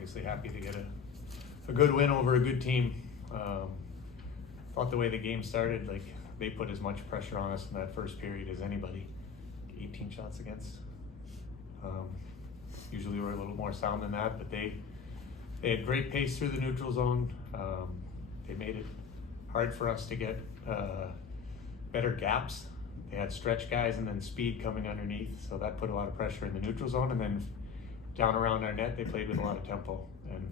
obviously happy to get a good win over a good team. Thought the way the game started, like they put as much pressure on us in that first period as anybody. 18 shots against. Usually we're a little more sound than that, but they had great pace through the neutral zone. They made it hard for us to get better gaps. They had stretch guys and then speed coming underneath, so that put a lot of pressure in the neutral zone. And then down around our net, they played with a lot of tempo and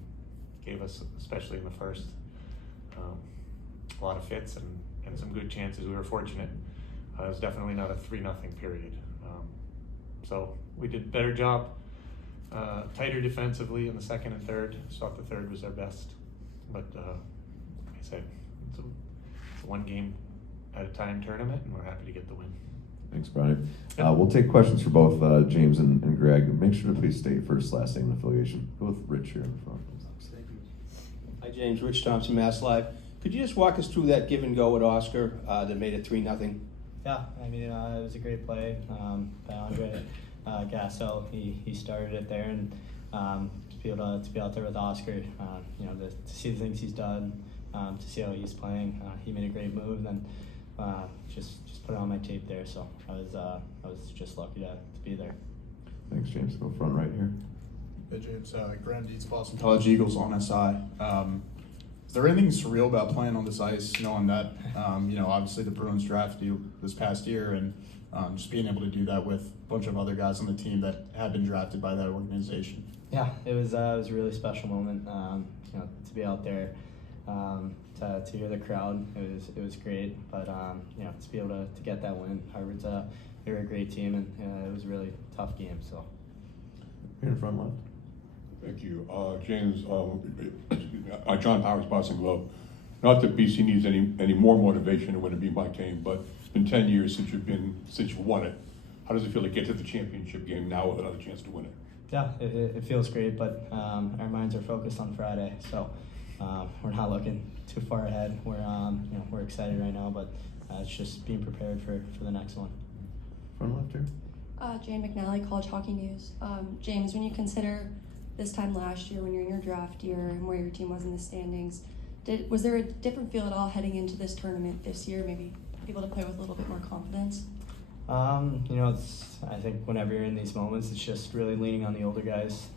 gave us, especially in the first, a lot of fits and some good chances. We were fortunate. It was definitely not a 3-0 period. So we did a better job, tighter defensively in the second and third. Just thought the third was our best. But like I said, it's a one game at a time tournament, and we're happy to get the win. Thanks, Brian. We'll take questions for both James and Greg. Make sure to please state first, last name, and affiliation. Go with Rich here in the front. Hi, James. Rich Thompson, Mass Live. Could you just walk us through that give and go with Oscar that made it 3-0? Yeah, I mean, it was a great play by Andre Gasso. He started it there, and to be out there with Oscar, to see the things he's done, to see how he's playing. He made a great move, and just put it on my tape there. So I was just lucky to be there. Thanks, James. Go front right here. Hey, James. Graham Dietz, Boston College Eagles on SI. Is there anything surreal about playing on this ice, knowing that, obviously the Bruins drafted you this past year, and just being able to do that with a bunch of other guys on the team that had been drafted by that organization? Yeah, it was a really special moment. To be out there, to hear the crowd, it was great. But to be able to get that win, Harvard's they were a great team, and it was a really tough game. So Here in front left. Thank you. James, John Powers, Boston Globe. Not that BC needs any more motivation to win a Beanpot game, but it's been 10 years since you've won it. How does it feel to get to the championship game now with another chance to win it? yeah, it feels great, but our minds are focused on Friday, so we're not looking too far ahead. We're excited right now, but it's just being prepared for the next one. Front left here. Jane McNally, College Hockey News. James, when you consider this time last year when you're in your draft year and where your team was in the standings, was there a different feel at all heading into this tournament this year, maybe able to play with a little bit more confidence? I think whenever you're in these moments, it's just really leaning on the older guys.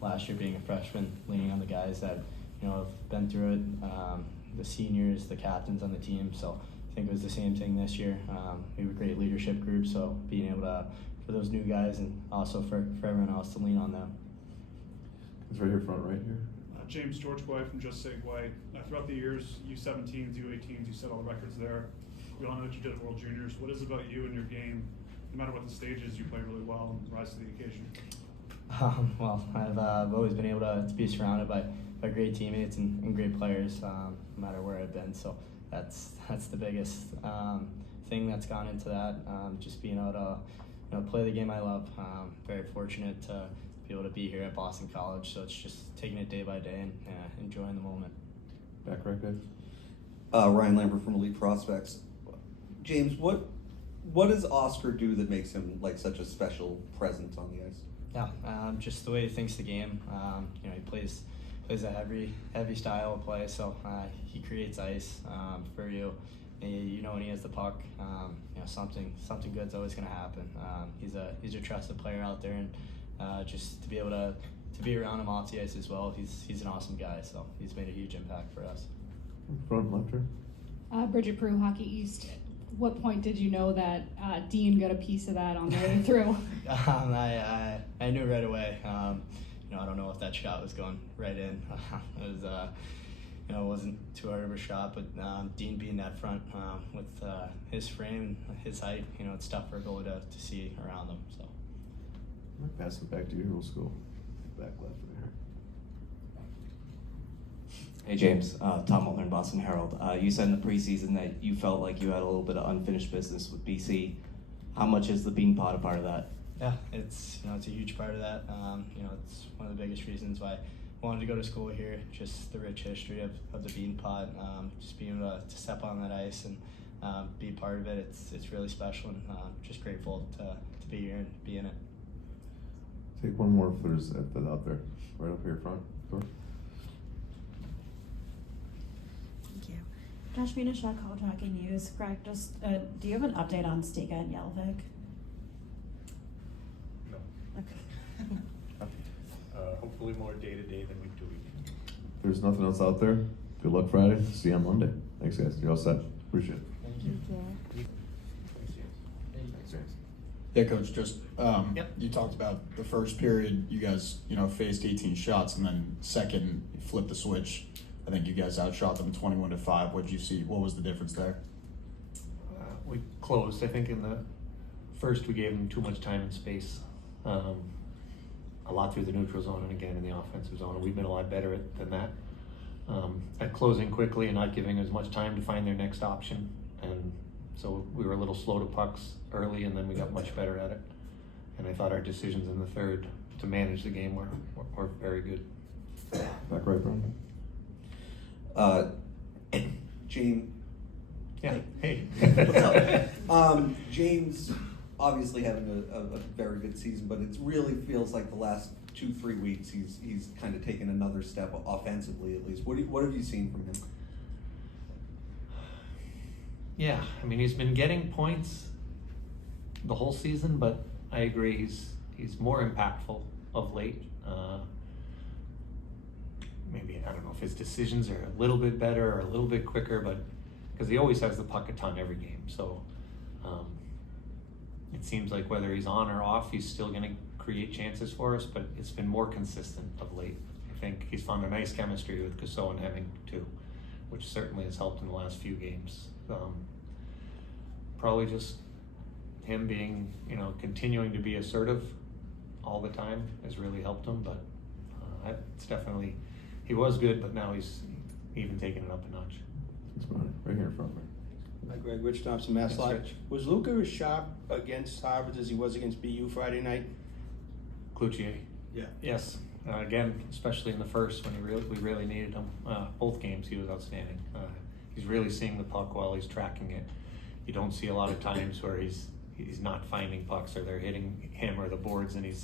Last year being a freshman, leaning on the guys that, have been through it, the seniors, the captains on the team. So I think it was the same thing this year. We have a great leadership group, so being able to, for those new guys and also for everyone else to lean on them. It's right here, front right here. James George Guay from Just Say Guay. Throughout the years, U17s, U18s, you set all the records there. We all know that you did at World Juniors. What is it about you and your game, no matter what the stage is, you play really well and rise to the occasion? I've always been able to be surrounded by great teammates and great players, no matter where I've been. So that's the biggest thing that's gone into that. Just being able to play the game I love. Very fortunate to be able to be here at Boston College. So it's just taking it day by day and enjoying the moment. Back right, guys. Ryan Lambert from Elite Prospects. James, what does Oscar do that makes him like such a special presence on the ice? Yeah, just the way he thinks the game. He plays a heavy style of play, so he creates ice for you. And when he has the puck, something good's always going to happen. He's a trusted player out there, and just to be able to be around him off the ice as well. He's an awesome guy, so he's made a huge impact for us. Front left here. Bridget Prue, Hockey East. What point did you know that Dean got a piece of that on the way through? I knew right away. I don't know if that shot was going right in. It was, it wasn't too hard of a shot, but Dean being that front with his frame and his height, it's tough for a goalie to see around him. So. I'm gonna pass it back to you. We'll go back left right here. Hey James, Tom Mulner, Boston Herald. You said in the preseason that you felt like you had a little bit of unfinished business with BC. How much is the Beanpot a part of that? Yeah, it's a huge part of that. It's one of the biggest reasons why I wanted to go to school here. Just the rich history of the Beanpot, just being able to step on that ice and be part of it. It's really special, and just grateful to be here and be in it. Take one more if there's out there. Right up here front. Door. Thank you. Josh Minashak, College Hockey News. Greg, just do you have an update on Stega and Yelvik? No. Okay. Hopefully more day to day than week to week. If there's nothing else out there, good luck Friday. See you on Monday. Thanks, guys. You're all set. Appreciate it. Thank you. Thanks, James. Yeah, Coach, just, Yep. you talked about the first period, you guys, faced 18 shots, and then second, you flipped the switch. I think you guys outshot them 21-5. What did you see? What was the difference there? We closed. I think in the first we gave them too much time and space. A lot through the neutral zone and again in the offensive zone. We've been a lot better than that. At closing quickly and not giving as much time to find their next option. And so we were a little slow to pucks early, and then we got much better at it. And I thought our decisions in the third to manage the game were very good. Back right, Brian. James. Yeah. Hey. What's up? James obviously having a very good season, but it really feels like the last 2-3 weeks he's kind of taken another step offensively at least. What have you seen from him? Yeah, I mean, he's been getting points the whole season, but I agree he's more impactful of late. Maybe, I don't know if his decisions are a little bit better or a little bit quicker, but because he always has the puck a ton every game. So it seems like whether he's on or off, he's still going to create chances for us, but it's been more consistent of late. I think he's found a nice chemistry with Casso and Hemming too, which certainly has helped in the last few games. Probably just him being, continuing to be assertive all the time has really helped him, but it's definitely, he was good, but now he's even taking it up a notch. Thanks, Brian. Right here in front, right? Hi, Greg. Rich Thompson, Mass Thanks, Live. Rich. Was Luca as sharp against Harvard as he was against BU Friday night? Cloutier. Yeah. Yes. Again, especially in the first when we really needed him. Both games he was outstanding. He's really seeing the puck while he's tracking it. You don't see a lot of times where he's not finding pucks or they're hitting him or the boards and he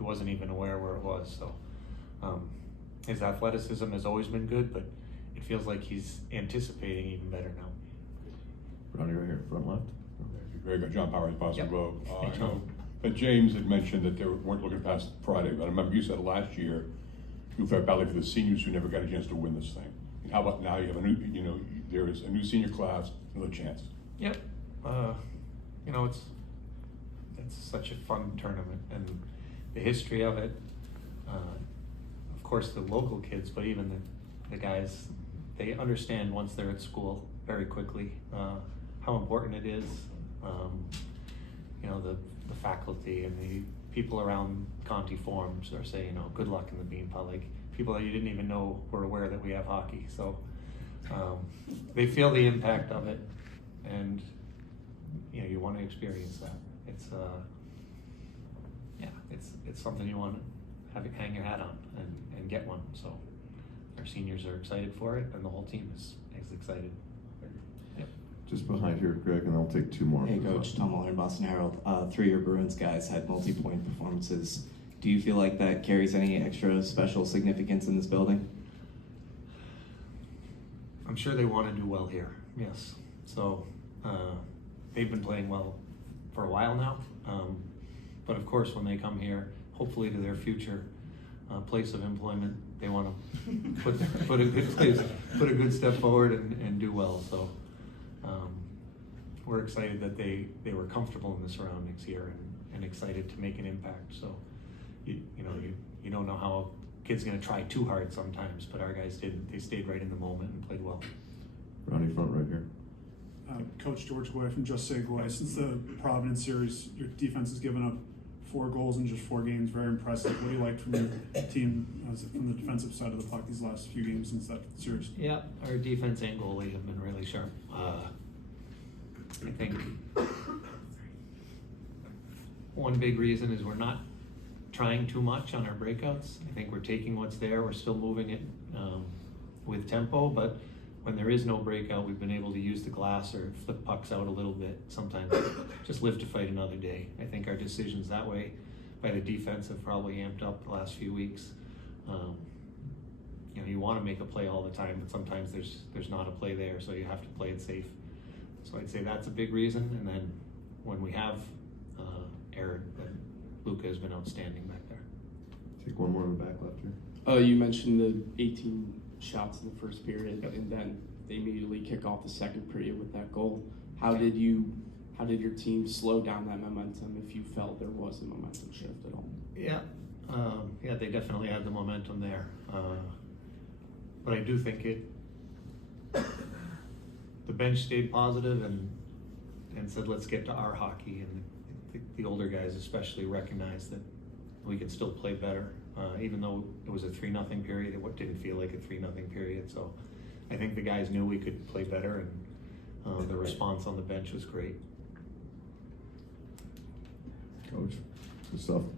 wasn't even aware where it was. So his athleticism has always been good, but it feels like he's anticipating even better now. Ronnie right here, front left. Greg, John Powers, Boston Yep. Globe. Hey, I John. know that James had mentioned that they weren't looking past Friday, but I remember you said last year you felt badly for the seniors who never got a chance to win this thing. And how about now you have a new, there is a new senior class, another chance. Yep. It's such a fun tournament, and the history of it. Of course, the local kids, but even the guys, they understand once they're at school very quickly how important it is. The faculty and the people around Conti forums are saying, good luck in the Beanpot. Like people that you didn't even know were aware that we have hockey. So they feel the impact of it, and you want to experience that. It's something you want to hang your hat on and get one. So our seniors are excited for it, and the whole team is excited. Yep. Just behind here, Greg, and I'll take two more. Hey, Coach. Tom Mullen, Boston Herald. 3-year Bruins guys had multi-point performances. Do you feel like that carries any extra special significance in this building? I'm sure they want to do well here, yes. So they've been playing well for a while now. But of course, when they come here, hopefully to their future place of employment, they want to put a good step forward and do well. So we're excited that they were comfortable in the surroundings here and excited to make an impact. So you don't know how a kid's going to try too hard sometimes, but our guys didn't. They stayed right in the moment and played well. Ronnie front right here. Coach George Goy from Just Say Goy. Since the Providence series, your defense has given up 4 goals in just 4 games. Very impressive. What do you like from your team from the defensive side of the puck these last few games since that series? Yeah, our defense and goalie have been really sharp. I think one big reason is we're not trying too much on our breakouts. I think we're taking what's there. We're still moving it with tempo, but when there is no breakout, we've been able to use the glass or flip pucks out a little bit. Sometimes just live to fight another day. I think our decisions that way by the defense have probably amped up the last few weeks. You know, you want to make a play all the time, but sometimes there's not a play there, so you have to play it safe. So I'd say that's a big reason. And then when we have erred, then Luca has been outstanding back there. Take one more in the back left here. You mentioned the 18 shots in the first period, Yep. and then they immediately kick off the second period with that goal. How did your team slow down that momentum, if you felt there was a momentum shift at all? Yeah, yeah, they definitely had the momentum there. But I do think the bench stayed positive and said, let's get to our hockey. And the older guys especially recognized that we could still play better. Even though it was a 3-0 period, it didn't feel like a 3-0 period. So I think the guys knew we could play better, and the response on the bench was great. Coach, good stuff. We'll